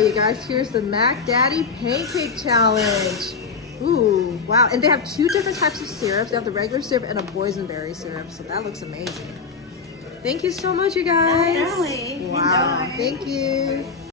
right, you guys, here's the Mac Daddy Pancake Challenge. Ooh, wow. And they have 2 different types of syrups. They have the regular syrup and a boysenberry syrup. So that looks amazing. Thank you so much, you guys. Definitely. Wow. Enjoy. Thank you.